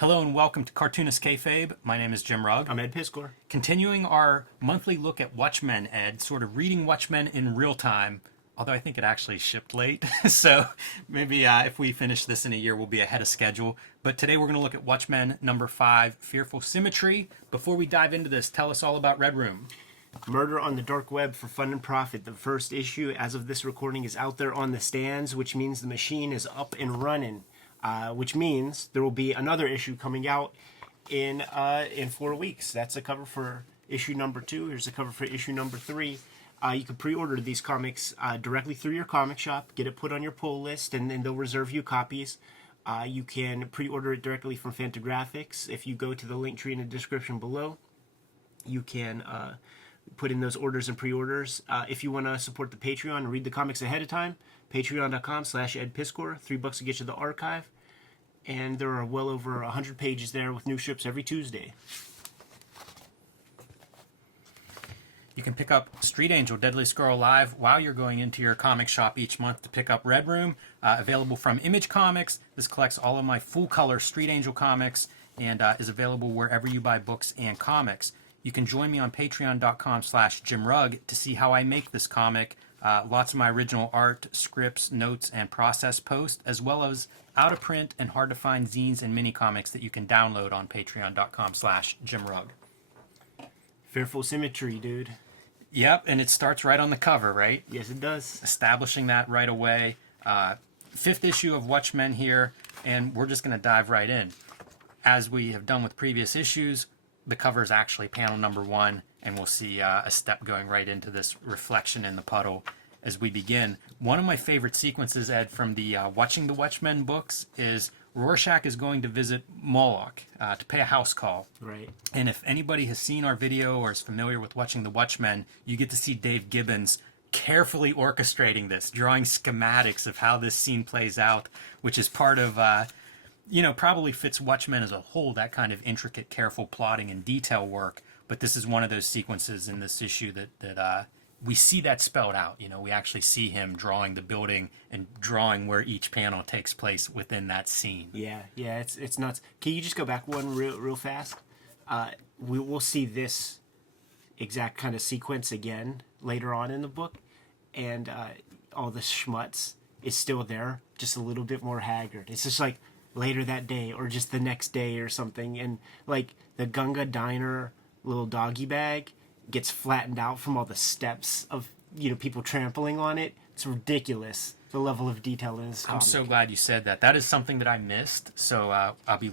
Hello and welcome to Cartoonist Kayfabe. My name is Jim Rugg. I'm Ed Piskor. Continuing our monthly look at Watchmen, Ed, sort of reading Watchmen in real time, although I think it actually shipped late. So maybe if we finish this in a year, we'll be ahead of schedule. But today we're going to look at Watchmen number 5, Fearful Symmetry. Before we dive into this, tell us all about Red Room. Murder on the Dark Web for Fun and Profit. The first issue, as of this recording, is out there on the stands, which means the machine is up and running. Which means there will be another issue coming out in 4 weeks. That's a cover for issue number 2. Here's a cover for issue number 3. You can pre-order these comics directly through your comic shop, get it put on your pull list, and then they'll reserve you copies. You can pre-order it directly from Fantagraphics. If you go to the link tree in the description below, you can put in those orders and pre-orders. If you want to support the Patreon and read the comics ahead of time, patreon.com/edpiskor. $3 to get you the archive. And there are well over 100 pages there with new strips every Tuesday. You can pick up Street Angel, Deadliest Girl Alive while you're going into your comic shop each month to pick up Red Room. Available from Image Comics. This collects all of my full-color Street Angel comics and is available wherever you buy books and comics. You can join me on patreon.com/JimRugg to see how I make this comic. Lots of my original art, scripts, notes, and process posts, as well as out-of-print and hard-to-find zines and mini-comics that you can download on patreon.com/JimRugg. Fearful Symmetry, dude. Yep, and it starts right on the cover, right? Yes, it does. Establishing that right away. 5th issue of Watchmen here, and we're just going to dive right in. As we have done with previous issues, the cover is actually panel number 1, and we'll see a step going right into this reflection in the puddle as we begin. One of my favorite sequences, Ed, from the Watching the Watchmen books is Rorschach is going to visit Munhall to pay a house call. Right. And if anybody has seen our video or is familiar with Watching the Watchmen, you get to see Dave Gibbons carefully orchestrating this, drawing schematics of how this scene plays out, which is part of... probably fits Watchmen as a whole, that kind of intricate, careful plotting and detail work. But this is one of those sequences in this issue that we see that spelled out. We actually see him drawing the building and drawing where each panel takes place within that scene. Yeah, it's nuts. Can you just go back one real fast? We'll see this exact kind of sequence again later on in the book, and all the schmutz is still there, just a little bit more haggard. It's just like later that day or just the next day or something, and like the Gunga Diner little doggy bag gets flattened out from all the steps of people trampling on it. It's ridiculous, the level of detail in this comic. I'm so glad you said that. That is something that I missed, so I'll be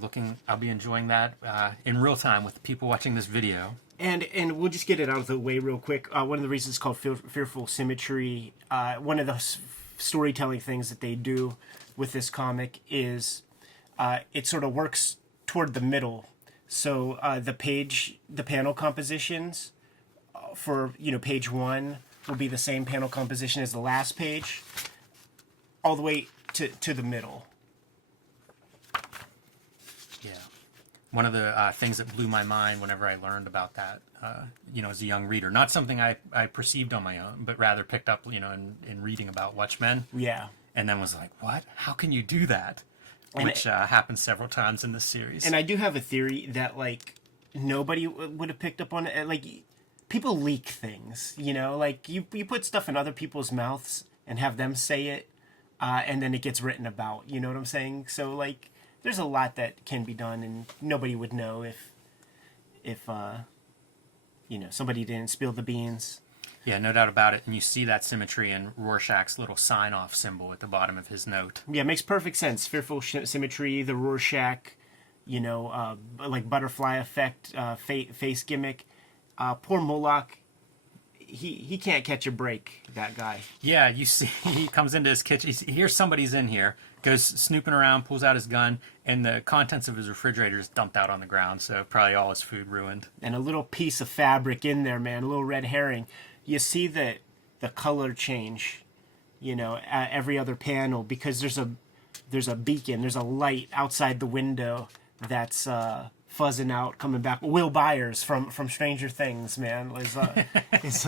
enjoying that in real time with the people watching this video. And we'll just get it out of the way real quick. One of the reasons it's called Fearful Symmetry, one of the storytelling things that they do with this comic is it sort of works toward the middle. So the panel compositions for page 1 will be the same panel composition as the last page, all the way to the middle. Yeah, one of the things that blew my mind whenever I learned about that, as a young reader, not something I perceived on my own, but rather picked up, in reading about Watchmen. Yeah, and then was like, what? How can you do that? Which happens several times in this series. And I do have a theory that, nobody would have picked up on it. People leak things, Like, you put stuff in other people's mouths and have them say it, and then it gets written about. You know what I'm saying? So, there's a lot that can be done, and nobody would know if somebody didn't spill the beans. Yeah, no doubt about it. And you see that symmetry in Rorschach's little sign-off symbol at the bottom of his note. Yeah, it makes perfect sense. Fearful Symmetry, the Rorschach, butterfly effect, face gimmick. Poor Moloch, he can't catch a break, that guy. Yeah, you see, he comes into his kitchen, he hears somebody's in here, goes snooping around, pulls out his gun, and the contents of his refrigerator is dumped out on the ground, so probably all his food ruined. And a little piece of fabric in there, man, a little red herring. You see the color change, every other panel, because there's a beacon, there's a light outside the window that's fuzzing out, coming back. Will Byers from Stranger Things, man, is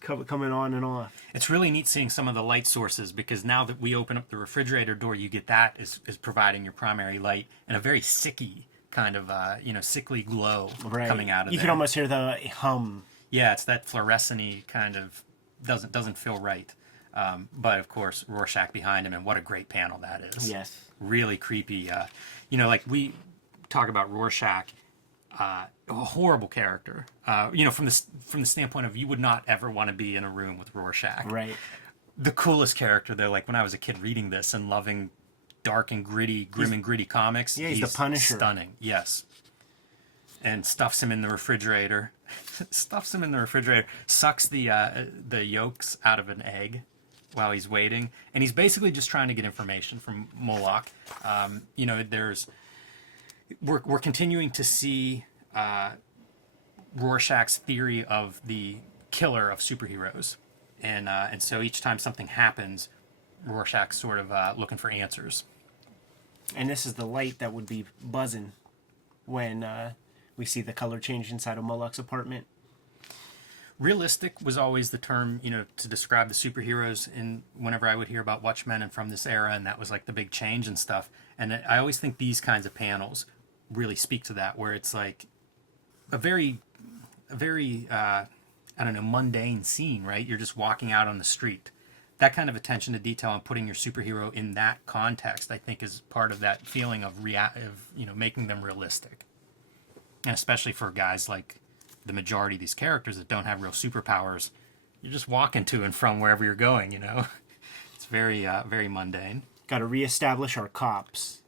coming on and off. It's really neat seeing some of the light sources, because now that we open up the refrigerator door, you get that is providing your primary light, and a very sicky kind of sickly glow coming out of You there. can almost hear the hum. Yeah, it's that fluorescent-y kind of doesn't feel right. But of course, Rorschach behind him, and what a great panel that is. Yes. Really creepy. Like we talk about Rorschach, a horrible character. From the standpoint of, you would not ever want to be in a room with Rorschach. Right. The coolest character, though, like when I was a kid reading this and loving dark and gritty, grim and gritty comics. Yeah, he's the Punisher. Stunning, yes. And stuffs him in the refrigerator. Sucks the yolks out of an egg while he's waiting. And he's basically just trying to get information from Moloch. We're continuing to see Rorschach's theory of the killer of superheroes. And so each time something happens, Rorschach's sort of looking for answers. And this is the light that would be buzzing when we see the color change inside of Moloch's apartment. Realistic was always the term, to describe the superheroes in whenever I would hear about Watchmen and from this era, and that was like the big change and stuff. And I always think these kinds of panels really speak to that, where it's like a very mundane scene, right? You're just walking out on the street. That kind of attention to detail and putting your superhero in that context, I think, is part of that feeling of making them realistic. And especially for guys like the majority of these characters that don't have real superpowers, you're just walking to and from wherever you're going, It's very, very mundane. Got to reestablish our cops.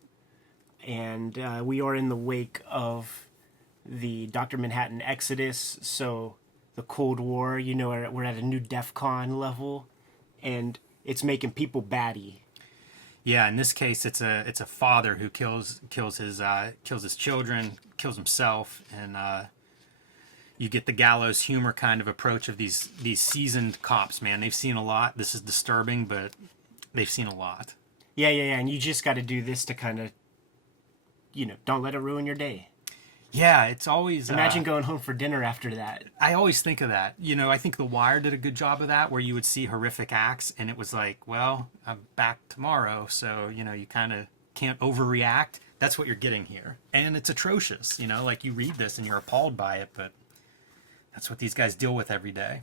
And we are in the wake of the Dr. Manhattan Exodus, so the Cold War, we're at a new DEFCON level, and it's making people batty. Yeah, in this case, it's a father who kills his children, kills himself, and you get the gallows humor kind of approach of these seasoned cops. Man, they've seen a lot. This is disturbing, but they've seen a lot. Yeah, and you just got to do this to kind of, don't let it ruin your day. Yeah, it's always... Imagine going home for dinner after that. I always think of that. I think The Wire did a good job of that, where you would see horrific acts, and it was like, well, I'm back tomorrow, so, you kind of can't overreact. That's what you're getting here. And it's atrocious, like you read this and you're appalled by it, but that's what these guys deal with every day.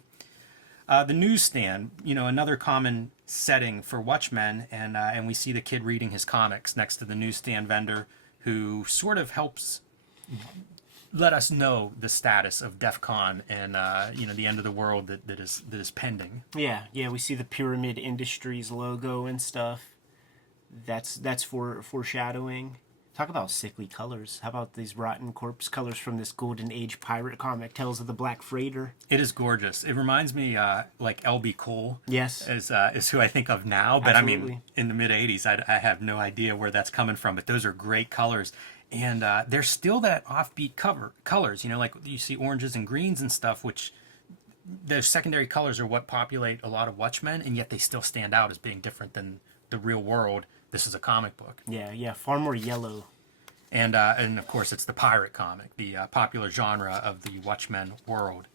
The newsstand, another common setting for Watchmen, and we see the kid reading his comics next to the newsstand vendor, who sort of helps let us know the status of DEFCON and the end of the world that is pending. Yeah, we see the Pyramid Industries logo and stuff. That's for foreshadowing. Talk about sickly colors. How about these rotten corpse colors from this Golden Age pirate comic, Tales of the Black Freighter? It is gorgeous. It reminds me like L.B. Cole. Yes. Is who I think of now. But Absolutely. I mean, in the mid-'80s, I have no idea where that's coming from. But those are great colors. And there's still that offbeat colors. Like you see oranges and greens and stuff, which those secondary colors are what populate a lot of Watchmen. And yet they still stand out as being different than the real world. This is a comic book. Yeah, far more yellow. And of course, it's the pirate comic, the popular genre of the Watchmen world.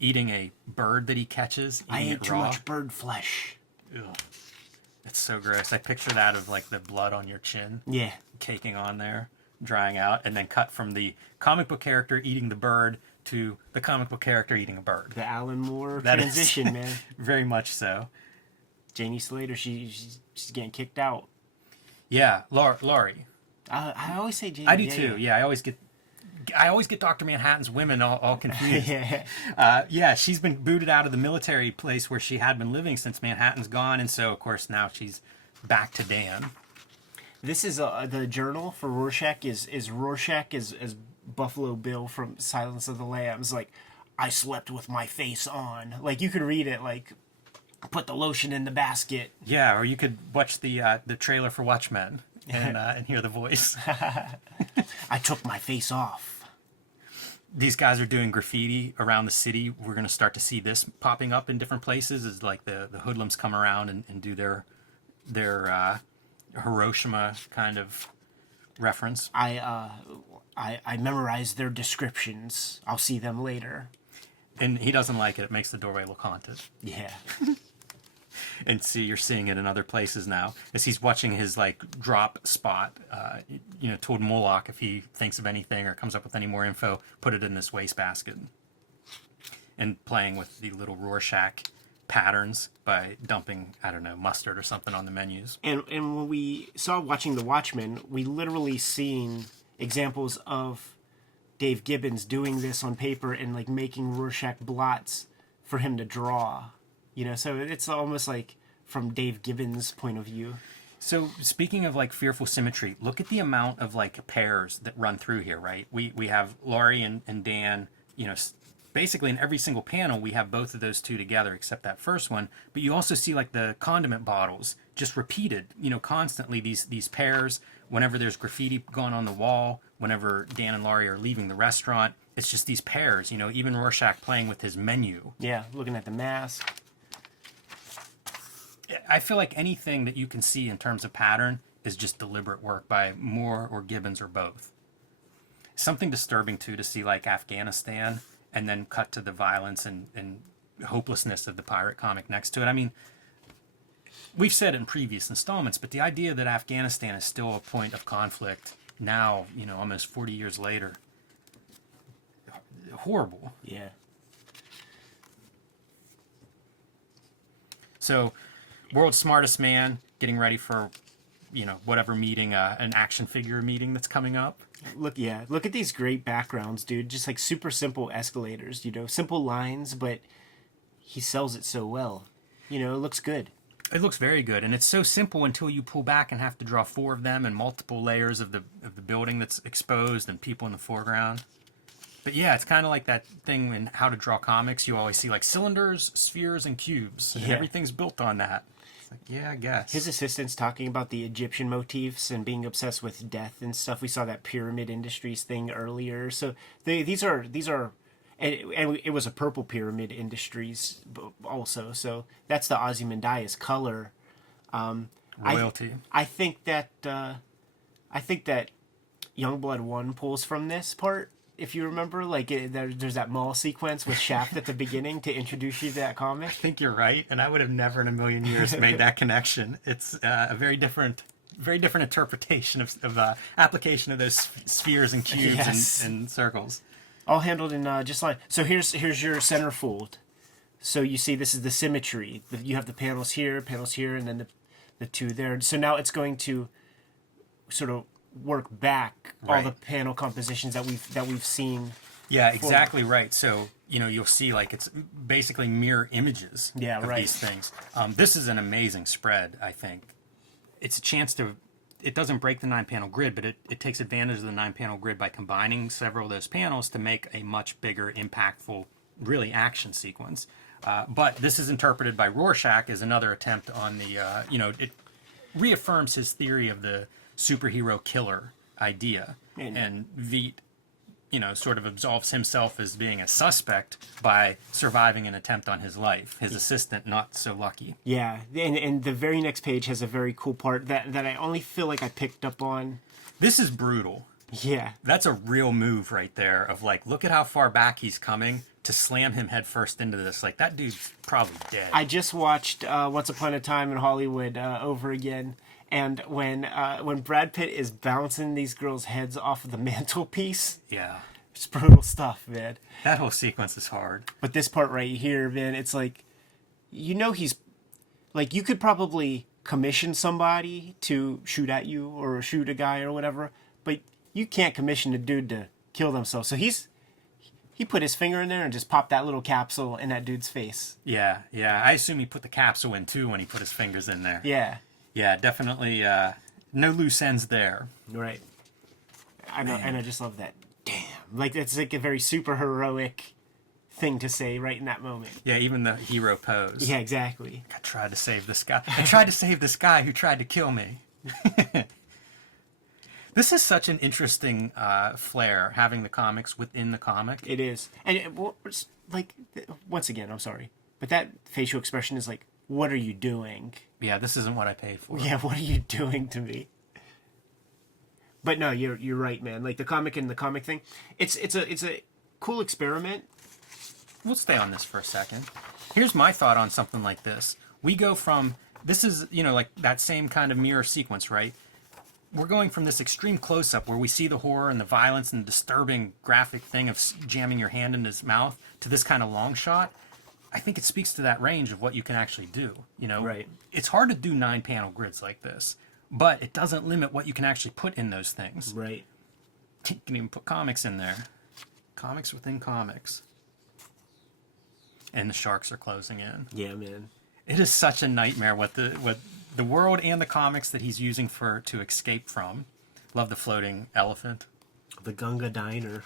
Eating a bird that he catches, I eating ate it too raw. much bird flesh. Ugh. It's so gross. I picture that of like the blood on your chin, Yeah. caking on there, drying out, and then cut from the comic book character eating the bird to the comic book character eating a bird. The Alan Moore That transition, is man. very much so. Janie Slater, she's getting kicked out. Yeah, Laurie. I always say Janie. I do too. Yeah, I always get Dr. Manhattan's women all confused. Yeah. She's been booted out of the military place where she had been living since Manhattan's gone, and so of course now she's back to Dan. This is the journal for Rorschach is Rorschach as Buffalo Bill from Silence of the Lambs. Like, I slept with my face on. Like, you could read it like, put the lotion in the basket. Yeah, or you could watch the trailer for Watchmen and hear the voice. I took my face off. These guys are doing graffiti around the city. We're going to start to see this popping up in different places as like the hoodlums come around and do their Hiroshima kind of reference. I memorized their descriptions. I'll see them later. And he doesn't like it. It makes the doorway look haunted. Yeah. And see, you're seeing it in other places now as he's watching his like drop spot. Told Moloch if he thinks of anything or comes up with any more info, put it in this wastebasket. And playing with the little Rorschach patterns by dumping, I don't know, mustard or something on the menus. And when we saw watching The Watchmen, we literally seen examples of Dave Gibbons doing this on paper and like making Rorschach blots for him to draw. So it's almost like from Dave Gibbons' point of view. So speaking of like fearful symmetry, look at the amount of like pairs that run through here, right? We have Laurie and Dan, basically in every single panel we have both of those two together except that first one. But you also see like the condiment bottles just repeated, constantly these pairs. Whenever there's graffiti going on the wall, whenever Dan and Laurie are leaving the restaurant, it's just these pairs, even Rorschach playing with his menu. Yeah, looking at the mask. I feel like anything that you can see in terms of pattern is just deliberate work by Moore or Gibbons or both. Something disturbing, too, to see, like, Afghanistan and then cut to the violence and hopelessness of the pirate comic next to it. I mean, we've said it in previous installments, but the idea that Afghanistan is still a point of conflict now, almost 40 years later, horrible. Yeah. So, world's smartest man getting ready for, whatever meeting, an action figure meeting that's coming up. Look at these great backgrounds, dude. Just like super simple escalators, simple lines, but he sells it so well. It looks good. It looks very good, and it's so simple until you pull back and have to draw 4 of them and multiple layers of the building that's exposed and people in the foreground. But yeah, it's kind of like that thing in How to Draw Comics. You always see like cylinders, spheres, and cubes, and everything's built on that. It's like, yeah, I guess. His assistant's talking about the Egyptian motifs and being obsessed with death and stuff. We saw that Pyramid Industries thing earlier. So these are, and it was a Purple Pyramid Industries also. So that's the Ozymandias color. Royalty. I think that Youngblood 1 pulls from this part. If you remember, like there's that mall sequence with Shaft at the beginning to introduce you to that comic. I think you're right, and I would have never in a million years made that connection. It's a very different interpretation of application of those spheres and cubes Yes. and circles. All handled in just line. So here's your centerfold. So you see this is the symmetry. You have the panels here, and then the two there. So now it's going to sort of work back all the panel compositions that we've seen. Yeah, exactly right. So you'll see like it's basically mirror images of these things. This is an amazing spread. I think it's a chance to. It doesn't break the 9-panel grid, but it takes advantage of the 9-panel grid by combining several of those panels to make a much bigger, impactful, really action sequence. But this is interpreted by Rorschach as another attempt on the. It reaffirms his theory of the superhero killer idea, and Veidt, sort of absolves himself as being a suspect by surviving an attempt on his life. His assistant, not so lucky. Yeah, and the very next page has a very cool part that I only feel like I picked up on. This is brutal. Yeah. That's a real move right there of like, look at how far back he's coming to slam him headfirst into this. Like, that dude's probably dead. I just watched Once Upon a Time in Hollywood over again. And when Brad Pitt is bouncing these girls' heads off of the mantelpiece, yeah, it's brutal stuff, man. That whole sequence is hard. But this part right here, man, it's like, he's like, you could probably commission somebody to shoot at you or shoot a guy or whatever, but you can't commission a dude to kill themselves. So he put his finger in there and just popped that little capsule in that dude's face. Yeah. I assume he put the capsule in too when he put his fingers in there. Yeah, definitely no loose ends there. Right. I know, and I just love that. Damn. Like, it's like a very super heroic thing to say right in that moment. Yeah, even the hero pose. Yeah, exactly. I tried to save this guy. I tried to save this guy who tried to kill me. This is such an interesting flair, having the comics within the comic. It is. And like, once again, I'm sorry, but that facial expression is like, what are you doing? Yeah, this isn't what I paid for. Yeah, what are you doing to me? But no, you're right, man. Like the comic and the comic thing, it's a cool experiment. we'll stay on this for a second. Here's my thought on something like this. We go from, this is, like that same kind of mirror sequence, right? We're going from this extreme close-up where we see the horror and the violence and the disturbing graphic thing of jamming your hand in his mouth to this kind of long shot. I think it speaks to that range of what you can actually do. Right. It's hard to do 9-panel grids like this, but it doesn't limit what you can actually put in those things. Right. You can even put comics in there. Comics within comics. And the sharks are closing in. Yeah, man. It is such a nightmare what the world and the comics that he's using to escape from. Love the floating elephant. The Gunga Diner.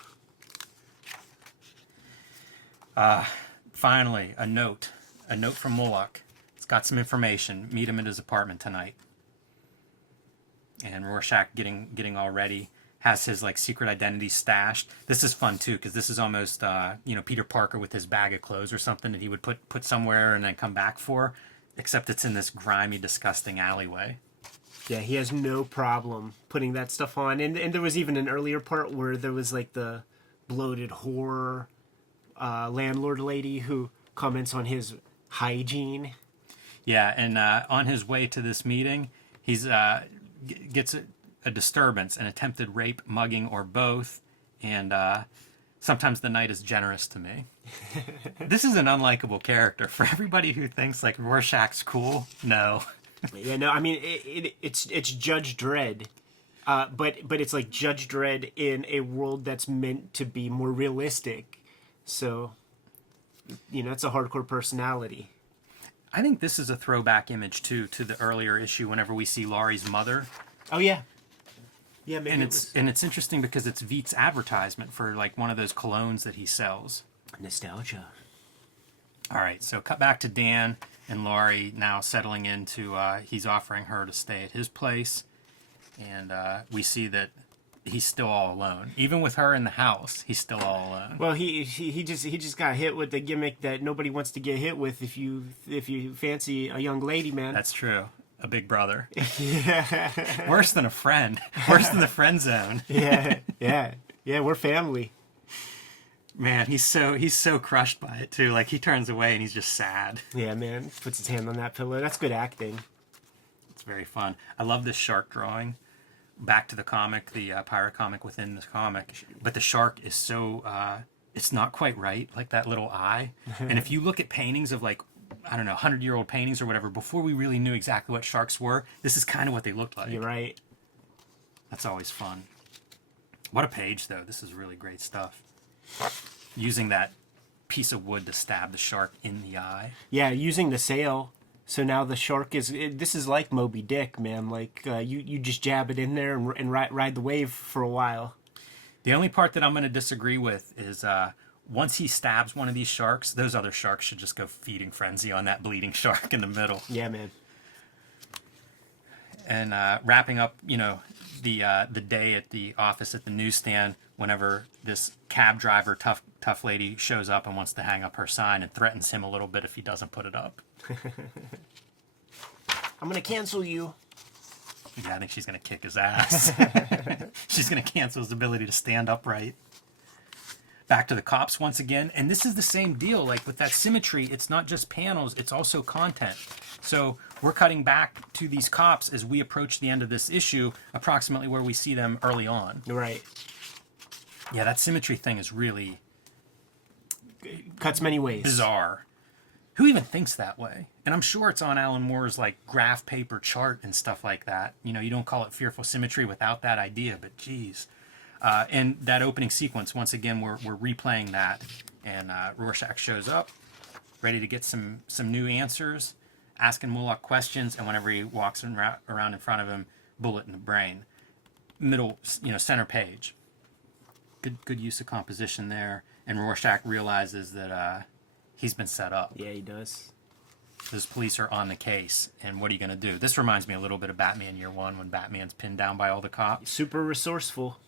Finally, a note from Munhall. It's got some information. Meet him at his apartment tonight. And Rorschach getting all ready. Has his secret identity stashed. This is fun too because this is almost Peter Parker with his bag of clothes or something that he would put somewhere and then come back for, except it's in this grimy, disgusting alleyway. Yeah, he has no problem putting that stuff on. And there was even an earlier part where there was the bloated horror landlord lady who comments on his hygiene. Yeah, and on his way to this meeting, he's gets a disturbance, an attempted rape, mugging, or both, and sometimes the night is generous to me. This is an unlikable character. For everybody who thinks Rorschach's cool, no. Yeah, no, I mean, it's Judge Dredd, but it's like Judge Dredd in a world that's meant to be more realistic, so, it's a hardcore personality. I think this is a throwback image, too, to the earlier issue whenever we see Laurie's mother. Oh, yeah. Yeah, maybe and it's interesting because it's Veet's advertisement for one of those colognes that he sells. Nostalgia. All right, so cut back to Dan and Laurie now settling into. He's offering her to stay at his place, and we see that he's still all alone. Even with her in the house, he's still all alone. Well, he just got hit with the gimmick that nobody wants to get hit with if you fancy a young lady, man. That's true. A big brother. Worse than a friend. Worse than the friend zone. Yeah, we're family. Man, he's so crushed by it too. He turns away and he's just sad. Yeah, man. Puts his hand on that pillow. That's good acting. It's very fun. I love this shark drawing. Back to the comic, the pirate comic within the comic. But the shark is so it's not quite right, that little eye. And if you look at paintings of 100-year-old paintings or whatever, before we really knew exactly what sharks were, this is kind of what they looked like. You're right. That's always fun. What a page, though. This is really great stuff. Using that piece of wood to stab the shark in the eye. Yeah, using the sail. So now the shark this is like Moby Dick, man. You just jab it in there and ride the wave for a while. The only part that I'm going to disagree with is once he stabs one of these sharks, those other sharks should just go feeding frenzy on that bleeding shark in the middle. Yeah, man. And wrapping up, the day at the office at the newsstand, whenever this cab driver, tough lady, shows up and wants to hang up her sign and threatens him a little bit if he doesn't put it up. I'm going to cancel you. Yeah, I think she's going to kick his ass. She's going to cancel his ability to stand upright. Back to the cops once again, and this is the same deal. With that Symmetry, it's not just panels, it's also content. So we're cutting back to these cops as we approach the end of this issue, approximately where we see them early on. Right. Yeah, that Symmetry thing is really cuts many ways. Bizarre. Who even thinks that way? And I'm sure it's on Alan Moore's graph paper chart and stuff like that. You don't call it Fearful Symmetry without that idea, but geez. And that opening sequence, once again, we're replaying that. And Rorschach shows up, ready to get some new answers, asking Munhall questions, and whenever he walks around in front of him, bullet in the brain. Middle, center page. Good use of composition there. And Rorschach realizes that he's been set up. Yeah, he does. Those police are on the case, and what are you going to do? This reminds me a little bit of Batman Year One, when Batman's pinned down by all the cops. Super resourceful.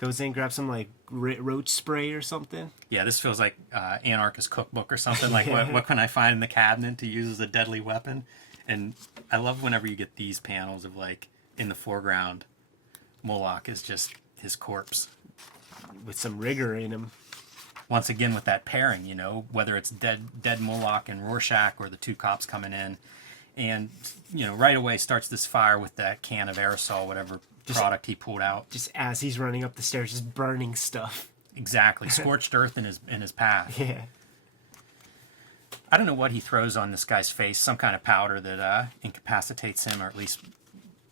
Goes in, grabs some roach spray or something. Yeah, this feels like Anarchist cookbook or something. What can I find in the cabinet to use as a deadly weapon? And I love whenever you get these panels of in the foreground, Munhall is just his corpse with some rigor in him. once again with that pairing, whether it's dead Moloch and Rorschach or the two cops coming in, and right away starts this fire with that can of aerosol, whatever product he pulled out. Just as he's running up the stairs, just burning stuff. Exactly, scorched earth in his path. Yeah. I don't know what he throws on this guy's face, some kind of powder that incapacitates him, or at least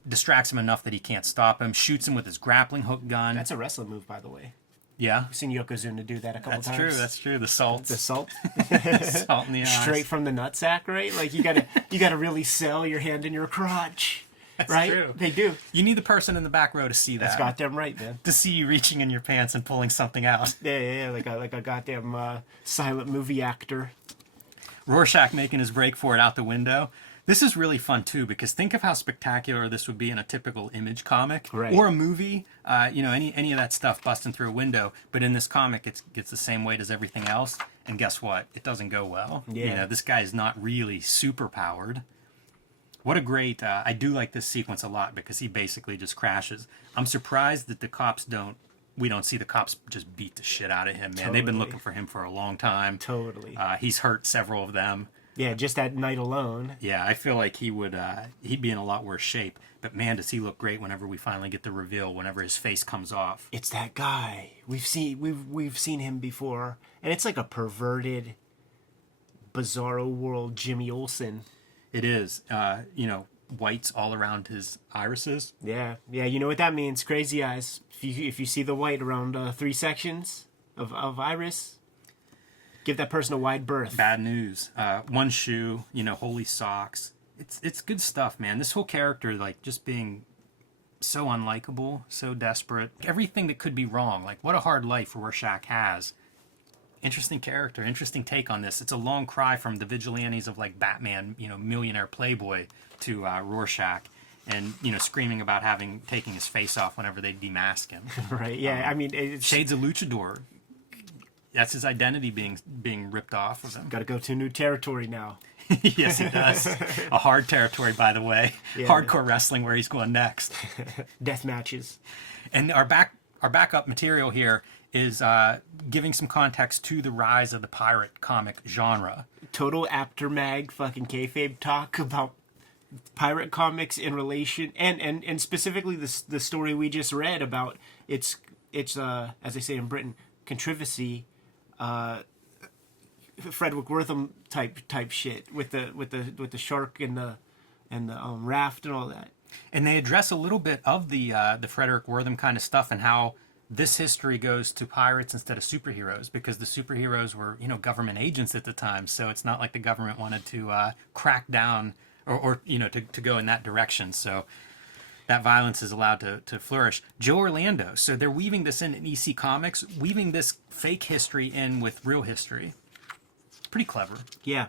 distracts him enough that he can't stop him. Shoots him with his grappling hook gun. That's a wrestling move, by the way. Yeah. I've seen Yokozuna do that a couple times. That's true. The salt. The salt. Salt in the eyes. Straight from the nutsack, right? Like you gotta really sell your hand in your crotch. That's right? true. They do. You need the person in the back row to see that. That's goddamn right, man. To see you reaching in your pants and pulling something out. Yeah, like a goddamn silent movie actor. Rorschach making his break for it out the window. This is really fun too, because think of how spectacular this would be in a typical Image comic, right, or a movie. Any of that stuff busting through a window. But in this comic, it gets the same weight as everything else. And guess what? It doesn't go well. Yeah. This guy is not really super powered. What a great... I do like this sequence a lot because he basically just crashes. I'm surprised that we don't see the cops just beat the shit out of him, man. Totally. They've been looking for him for a long time. Totally. He's hurt several of them. Yeah, just that night alone. Yeah, I feel like he'd be in a lot worse shape. But man, does he look great whenever we finally get the reveal, whenever his face comes off. It's that guy. We've seen him before. And it's like a perverted, bizarro world Jimmy Olsen. It is. Whites all around his irises. Yeah, you know what that means. Crazy eyes. If you see the white around 3 sections of iris, give that person a wide berth. Bad news. One shoe, holy socks. It's good stuff, man. This whole character, like, just being so unlikable, so desperate. Everything that could be wrong. Like, what a hard life Rorschach has. Interesting character, interesting take on this. It's a long cry from the vigilantes of, like, Batman, millionaire playboy, to Rorschach. And, screaming about taking his face off whenever they demask him. Right, yeah. I mean, it's... Shades of Luchador. That's his identity being ripped off of him. Got to go to new territory now. Yes, he does. A hard territory, by the way. Yeah. Hardcore wrestling, where he's going next. Death matches. And our backup material here is giving some context to the rise of the pirate comic genre. Total aftermag fucking kayfabe talk about pirate comics in relation, and specifically the story we just read about its as they say in Britain, controversy. Frederick Wortham type shit with the shark and the raft and all that. And they address a little bit of the Frederick Wortham kind of stuff and how this history goes to pirates instead of superheroes, because the superheroes were government agents at the time, so it's not like the government wanted to crack down or to go in that direction. So that violence is allowed to flourish. Joe Orlando. So they're weaving this in EC Comics, weaving this fake history in with real history. Pretty clever. Yeah.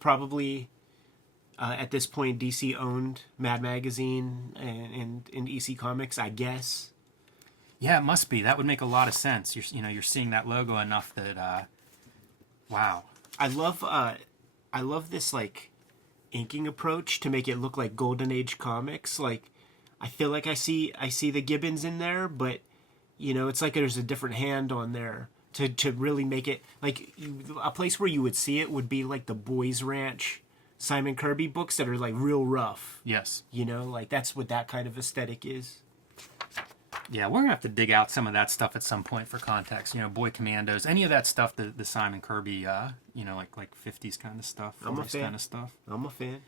Probably at this point, DC owned Mad Magazine and EC Comics, I guess. Yeah, it must be. That would make a lot of sense. You're seeing that logo enough that wow. I love this like inking approach to make it look like Golden Age comics. Like I feel like I see the Gibbons in there, but it's like there's a different hand on there to really make it like a place where you would see it would be like the Boys Ranch Simon Kirby books that are like real rough. Yes. Like that's what that kind of aesthetic is. Yeah, we're gonna have to dig out some of that stuff at some point for context. Boy Commandos, any of that stuff, the Simon Kirby, like 50s kind of stuff, 40s kind of stuff. I'm a fan.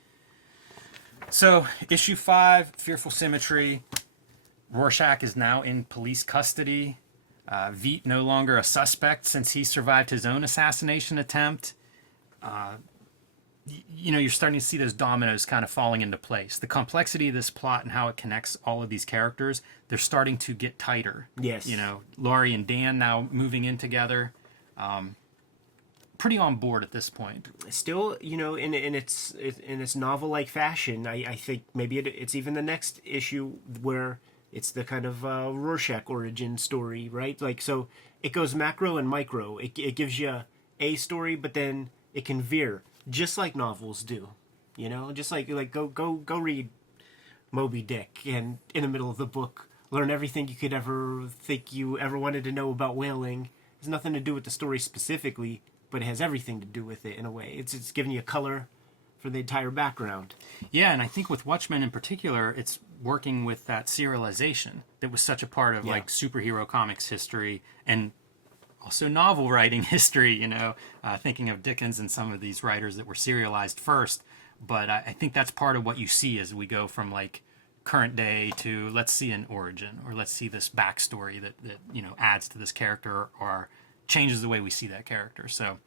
So, issue 5, Fearful Symmetry. Rorschach is now in police custody. Veidt no longer a suspect since he survived his own assassination attempt. You're starting to see those dominoes kind of falling into place. The complexity of this plot and how it connects all of these characters, they're starting to get tighter. Yes. Laurie and Dan now moving in together. Pretty on board at this point. Still, in its novel-like fashion, I think maybe it's even the next issue where it's the kind of Rorschach origin story, right? Like, so it goes macro and micro. It gives you a story, but then it can veer. Just like novels do, just like go read Moby Dick, and in the middle of the book learn everything you could ever think you ever wanted to know about whaling. has nothing to do with the story specifically, but it has everything to do with it in a way. It's giving you color for the entire background. Yeah, and I think with Watchmen in particular, it's working with that serialization that was such a part of like superhero comics history and also novel writing history, you know, thinking of Dickens and some of these writers that were serialized first. But I think that's part of what you see as we go from like current day to let's see an origin, or let's see this backstory that you know adds to this character or changes the way we see that character. So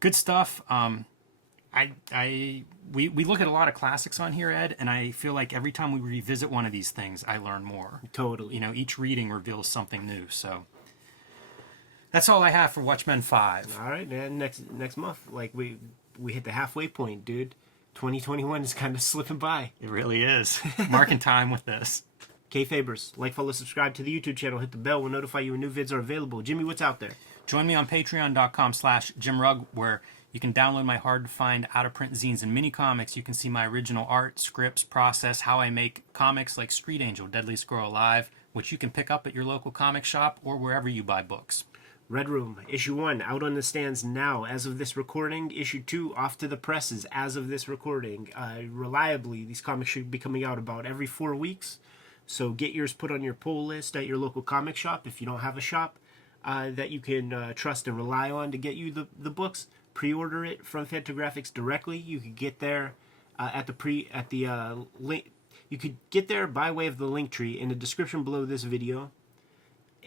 good stuff. We look at a lot of classics on here, Ed, and I feel like every time we revisit one of these things, I learn more. Totally. You know, each reading reveals something new. So that's all I have for Watchmen 5. All right, man. Next month, like we hit the halfway point, dude. 2021 is kind of slipping by. It really is. Marking time with this. Kayfabers, like, follow, subscribe to the YouTube channel. Hit the bell. We'll notify you when new vids are available. Jimmy, what's out there? Join me on patreon.com/JimRugg, where you can download my hard-to-find out-of-print zines and mini-comics. You can see my original art, scripts, process, how I make comics like Street Angel, Deadly Squirrel Alive, which you can pick up at your local comic shop or wherever you buy books. Red Room, Issue 1, out on the stands now as of this recording. Issue 2, off to the presses as of this recording. Reliably, these comics should be coming out about every 4 weeks. So get yours put on your pull list at your local comic shop if you don't have a shop that you can trust and rely on to get you the books. Pre-order it from Fantagraphics directly. You could get there link. You could get there by way of the link tree in the description below this video,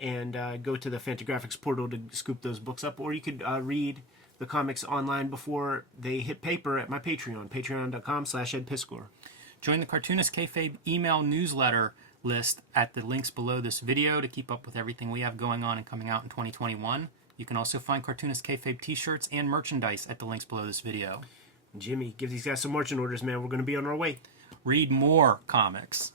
and go to the Fantagraphics portal to scoop those books up, or you could read the comics online before they hit paper at my Patreon, patreon.com/EdPiskor. Join the Cartoonist Kayfabe email newsletter list at the links below this video to keep up with everything we have going on and coming out in 2021. You can also find Cartoonist Kayfabe t-shirts and merchandise at the links below this video. Jimmy, give these guys some marching orders, man. We're going to be on our way. Read more comics.